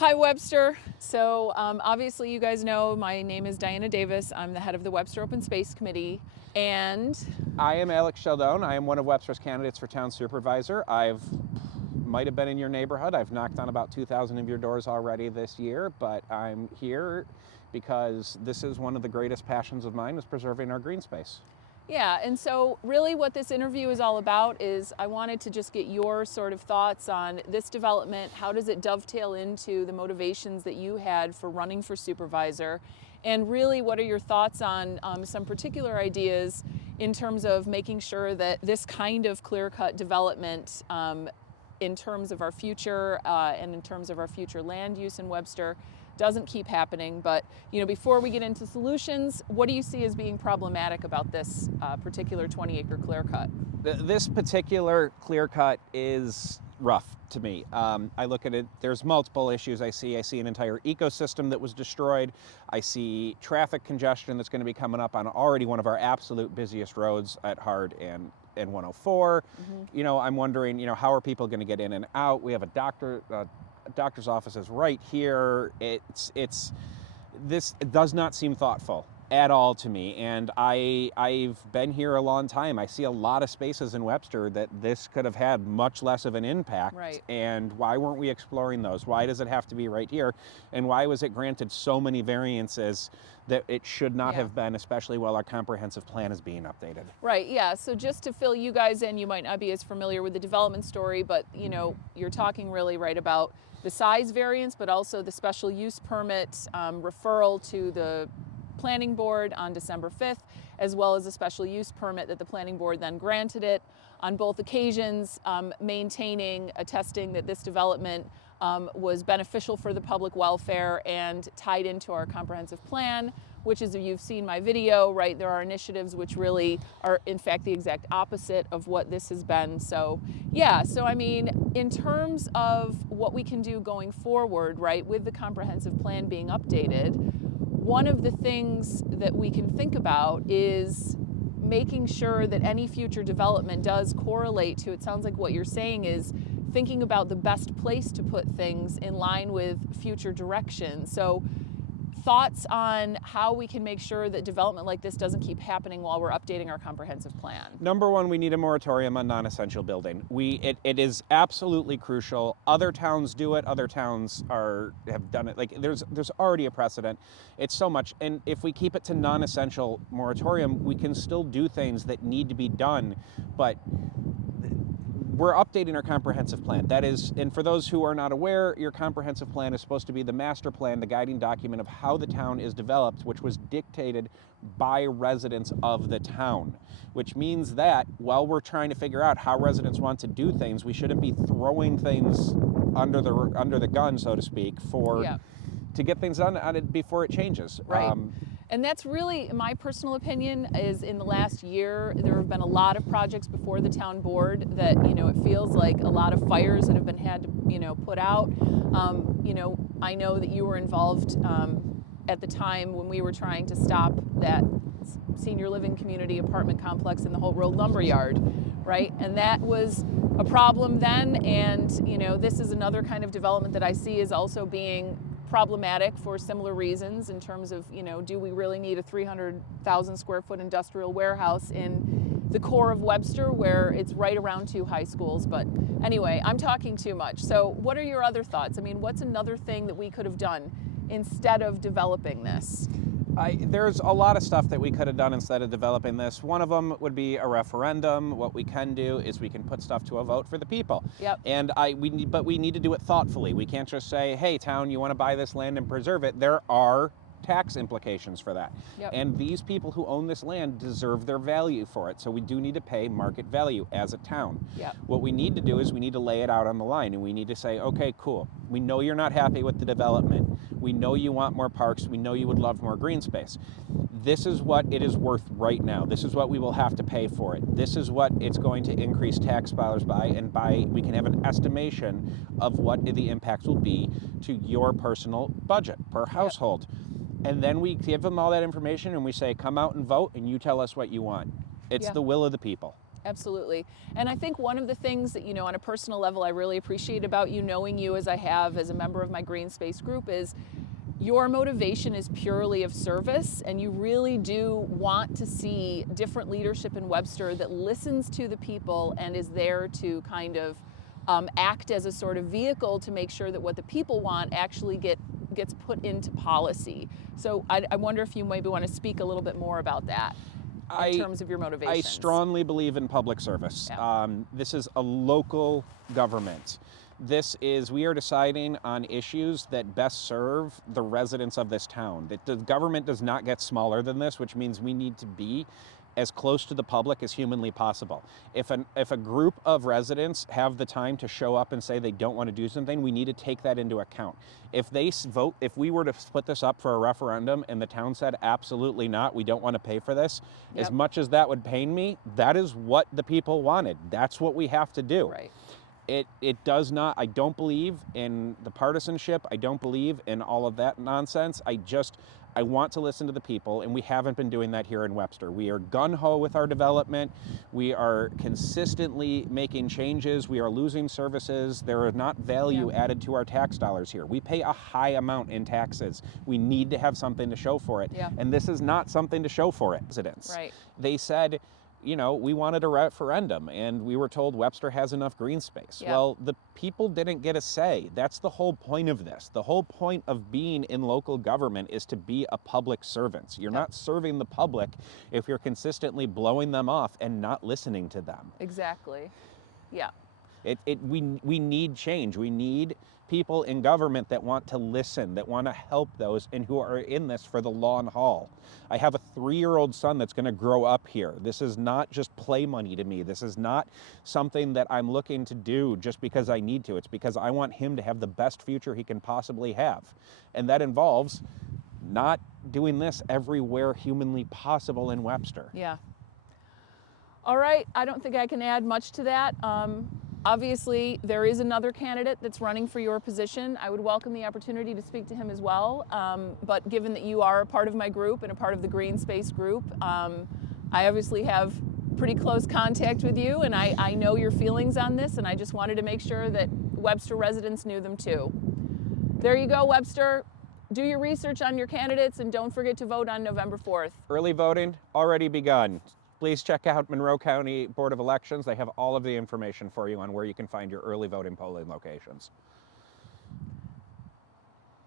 Hi, Webster. So obviously you guys know my name is Diana Davis. I'm the head of the Webster Open Space Committee. And I am Alex Scialdone. I am one of Webster's candidates for town supervisor. Might have been in your neighborhood. I've knocked on about 2,000 of your doors already this year, but I'm here because this is one of the greatest passions of mine, is preserving our green space. yeah, and so really what this interview is all about is I wanted to just get your sort of thoughts on this development. How does it dovetail into the motivations that you had for running for supervisor? And really, what are your thoughts on some particular ideas in terms of making sure that this kind of clear-cut development in terms of our future and in terms of our future land use in Webster doesn't keep happening. But before we get into solutions, what do you see as being problematic about this particular 20-acre clear cut? This particular clear cut is rough to me. I look at it, there's multiple issues I see. I see an entire ecosystem that was destroyed. I see traffic congestion that's going to be coming up on already one of our absolute busiest roads at Hard and 104. I'm wondering, how are people going to get in and out? We have a doctor's office is right here. This does not seem thoughtful at all to me, and I've been here a long time. I see a lot of spaces in Webster that this could have had much less of an impact. Right. And why weren't we exploring those? Why does it have to be right here? And why was it granted so many variances that it should not have been, especially while our comprehensive plan is being updated? Right, yeah. So just to fill you guys in, you might not be as familiar with the development story, but you're talking really right about the size variance, but also the special use permit referral to the planning board on December 5th, as well as a special use permit that the planning board then granted it on both occasions, attesting that this development was beneficial for the public welfare and tied into our comprehensive plan, which is, if you've seen my video, right, there are initiatives which really are in fact the exact opposite of what this has been. So yeah, so I mean, in terms of what we can do going forward, right, with the comprehensive plan being updated, one of the things that we can think about is making sure that any future development does correlate to, it sounds like what you're saying is thinking about the best place to put things in line with future direction. So thoughts on how we can make sure that development like this doesn't keep happening while we're updating our comprehensive plan? Number one, we need a moratorium on non-essential building. It is absolutely crucial. Other towns do it. Other towns have done it. Like there's already a precedent. It's so much, and if we keep it to non-essential moratorium, we can still do things that need to be done, but we're updating our comprehensive plan. That is, and for those who are not aware, your comprehensive plan is supposed to be the master plan, the guiding document of how the town is developed, which was dictated by residents of the town. Which means that while we're trying to figure out how residents want to do things, we shouldn't be throwing things under the gun, so to speak, to get things done on it before it changes. Right. And that's really, my personal opinion, is in the last year, there have been a lot of projects before the town board that, it feels like a lot of fires that have been had to, put out. I know that you were involved at the time when we were trying to stop that senior living community apartment complex in the Whole Road Lumberyard, right? And that was a problem then, and, this is another kind of development that I see as also being problematic for similar reasons in terms of, do we really need a 300,000 square foot industrial warehouse in the core of Webster where it's right around two high schools? But anyway, I'm talking too much. So what are your other thoughts? I mean, what's another thing that we could have done instead of developing this? There's a lot of stuff that we could have done instead of developing this. One of them would be a referendum. What we can do is we can put stuff to a vote for the people. Yep. And we need to do it thoughtfully. We can't just say, hey, town, you want to buy this land and preserve it. There are tax implications for that. Yep. And these people who own this land deserve their value for it. So we do need to pay market value as a town. Yep. What we need to do is we need to lay it out on the line, and we need to say, okay, cool. We know you're not happy with the development. We know you want more parks. We know you would love more green space. This is what it is worth right now. This is what we will have to pay for it. This is what it's going to increase tax dollars by, and we can have an estimation of what the impacts will be to your personal budget per household. Yep. And then we give them all that information and we say, come out and vote, and you tell us what you want. It's the will of the people. Absolutely. And I think one of the things that, on a personal level, I really appreciate about you, knowing you as I have as a member of my green space group, is your motivation is purely of service, and you really do want to see different leadership in Webster that listens to the people and is there to kind of act as a sort of vehicle to make sure that what the people want actually gets put into policy. So I wonder if you maybe want to speak a little bit more about that in terms of your motivations. I strongly believe in public service. Yeah. This is a local government. We are deciding on issues that best serve the residents of this town. The government does not get smaller than this, which means we need to be as close to the public as humanly possible. If a group of residents have the time to show up and say they don't want to do something, we need to take that into account. If we were to put this up for a referendum and the town said absolutely not, we don't want to pay for this, Yep. as much as that would pain me, that is what the people wanted. That's what we have to do. Right. It does not, I don't believe in the partisanship. I don't believe in all of that nonsense. I want to listen to the people, and we haven't been doing that here in Webster. We are gung-ho with our development. We are consistently making changes. We are losing services. There is not value added to our tax dollars here. We pay a high amount in taxes. We need to have something to show for it. Yeah. And this is not something to show for it. Residents. Right. They said, we wanted a referendum, and we were told Webster has enough green space. Yeah. Well, the people didn't get a say. That's the whole point of this. The whole point of being in local government is to be a public servant. You're not serving the public if you're consistently blowing them off and not listening to them. Exactly. Yeah. We need change. We need people in government that want to listen, that want to help those, and who are in this for the long haul. I have a 3-year-old son that's going to grow up here. This is not just play money to me. This is not something that I'm looking to do just because I need to. It's because I want him to have the best future he can possibly have. And that involves not doing this everywhere humanly possible in Webster. Yeah. All right. I don't think I can add much to that. Obviously, there is another candidate that's running for your position. I would welcome the opportunity to speak to him as well. But given that you are a part of my group and a part of the Green Space group, I obviously have pretty close contact with you, and I know your feelings on this, and I just wanted to make sure that Webster residents knew them too. There you go, Webster. Do your research on your candidates, and don't forget to vote on November 4th. Early voting already begun. Please check out Monroe County Board of Elections. They have all of the information for you on where you can find your early voting polling locations.